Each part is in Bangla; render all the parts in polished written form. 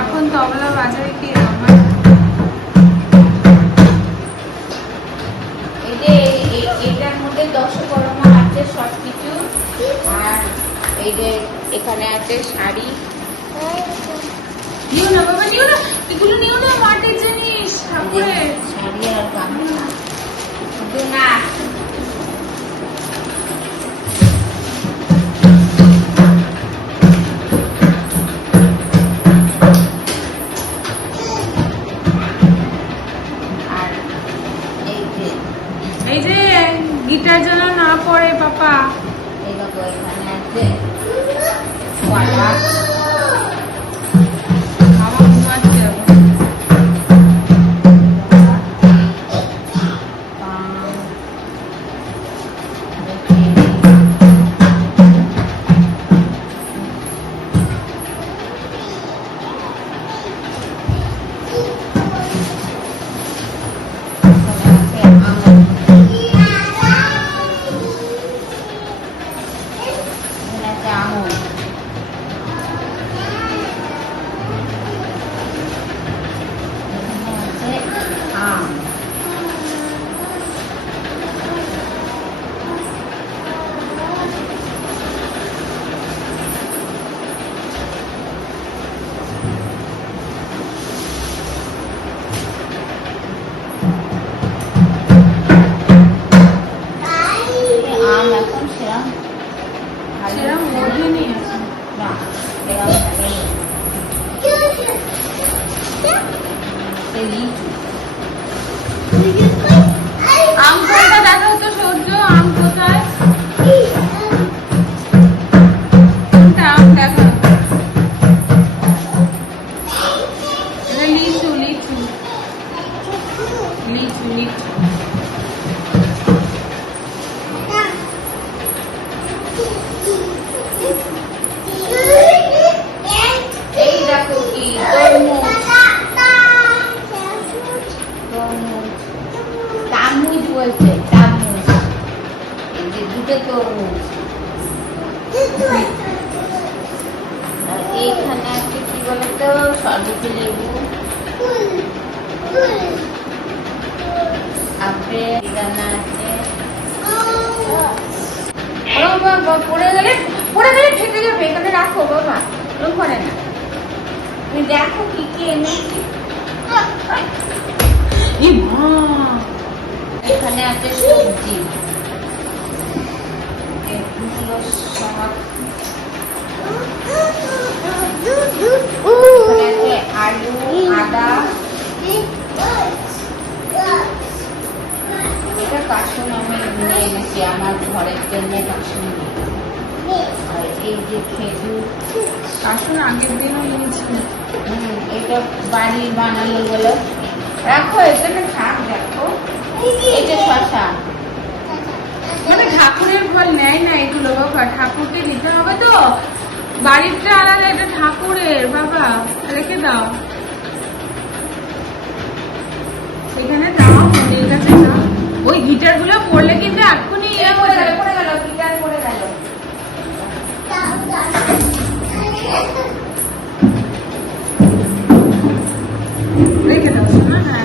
এখন তবলা বাজারে কি এটার মধ্যে দশকর্মা আছে সবকিছু। আর এই যে এখানে আছে শাড়ি। নিও না বাবা, নিও না, এগুলো নিও না, মাটির জিনিস ঠাকুরের। শাড়ি আর গামছা শুধু না। আর এই যে গিটার যেন না পড়ে পাপা। এই দেখো এখানে আছে কলা। আমার ঘুমাচ্ছে সেরকম ওঠেনি এখন। আম কোনটা দেখা হতো সূর্য, আম কোথায়? কোনটা আম দেখা হতো? লিচু লিচু লিচু লিচু। এই দেখো কি তরমুজ। তামুজ বলছে, তামুজ। এই যে দুটো তরমুজ। আর এইখানে আছে কি বলতো, সরবতি লেবু, আপেল, দানা আছে। পড়ে গেলে ঠেকে যাবে, এখানে রাখো বাবা, ওখানে না। তুমি দেখো কি কি এনেছি। এখানে আছে সবজি, এগুলো সব। এখানে আছে আলু, আদা। এটা কাসুন আমি নিয়ে এনেছি আমার ঘরের জন্য, কাসুন। আর এই যে খেজুর, আসুন আগের দিনও নিয়েছি। এটা বাড়ির বানালো বলে রাখো, এখানে থাক। দেখো এটা শশা। মানে ঠাকুরের ফল নেয় না এগুলো বাবা, ঠাকুরকে দিতে হবে তো। বাড়িটা আলাদা, এটা ঠাকুরের বাবা, রেখে দাও সেখানে, দাও মনের কাছে দাও। ওই গিটার গুলো পড়লে কিন্তু এক্ষুনি পড়ে গেল, গিটার পড়ে গেল। রেখে দাও শোনা। হ্যাঁ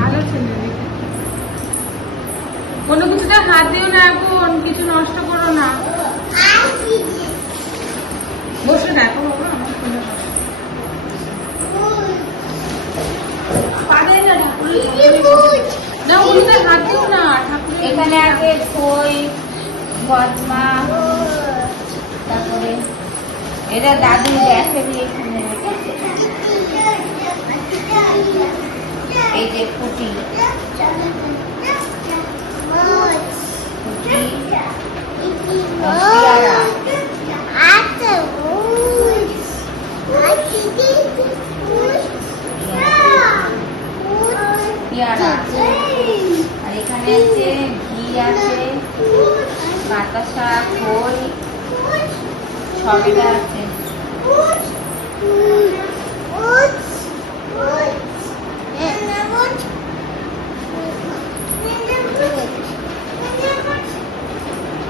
ভালো ছেলে, রেখে কোনো কিছুতে হাত দিও না এখন, কিছু নষ্ট করো না। বসে দেখো বাবা, আমার ফোনে পারে না ঠাকুরের না, ওগুলোতে হাত দিও না ঠাকুরের। এখানে আছে খই, বদমা, তারপরে এটা দাদু দেখে এখানে রেখেছে। এই যে খুঁটি, পেয়ারা, পেয়ারা। আর এখানে আছে ঘি আছে, বাতাসা, খই, সবটা আছে।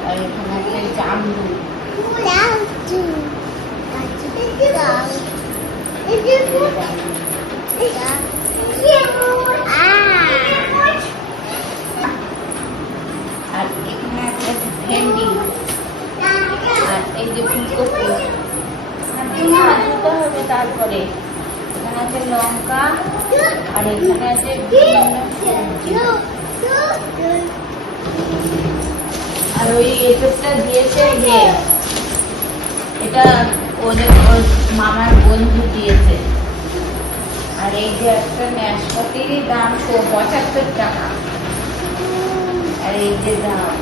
আর এখানে আছে জামরুল। আর এখানে আছে ভেন্ডি, আর এই যে ফুলকপি ভাজতে হবে। তারপরে এখানে আছে লঙ্কা, আর এখানে আছে বিভিন্ন সবজি। আর ওই এসবটা দিয়েছে যে এটা ওদের ওর মামার বন্ধু দিয়েছে। আর এই যে একটা নাশপাতির দাম 75 টাকা। আর এই যে দাম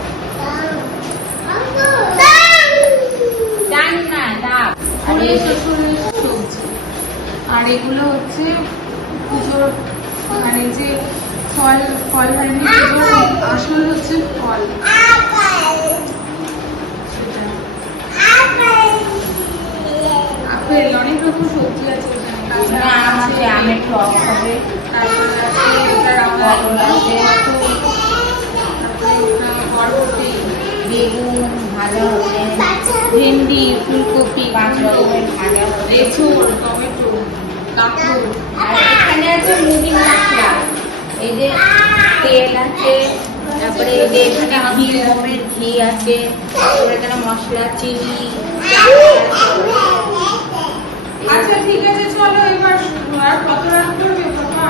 জানি না দাম। আর ফুলের এই যে শ্বশুরের সবজি। আর এগুলো হচ্ছে পুজোর মানে যে ফল ফল হয়নি পুজোর আসল হচ্ছে ফল সেটা। আপেল অনেক রকম সবজি আছে এখানে। এখানে আম আছে, আমের টক হবে। তারপরে আছে এটা তারপর আছে তারপরে বরবটি, বেগুন ভাজা হবে, ভেন্ডি, ফুলকপি, 5 রকমের ভাজা হবে। এঁচোড়, টমেটো, কাঁকড়। আর এখানে আছে মুড়ি মশলা। এই যে তেল আছে, তারপরে এই যে এখানে ঘি, গমের ঘি আছে, তারপরে এখানে মশলা, চিনি। আচ্ছা ঠিক আছে চলো এবার আর কত রাত করবে বাবা?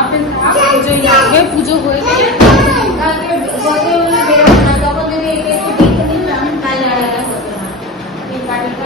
আপেল পুজোই লাগবে, পুজো হয়ে গেলে কালকে বদল বেরোবো না, তখন যদি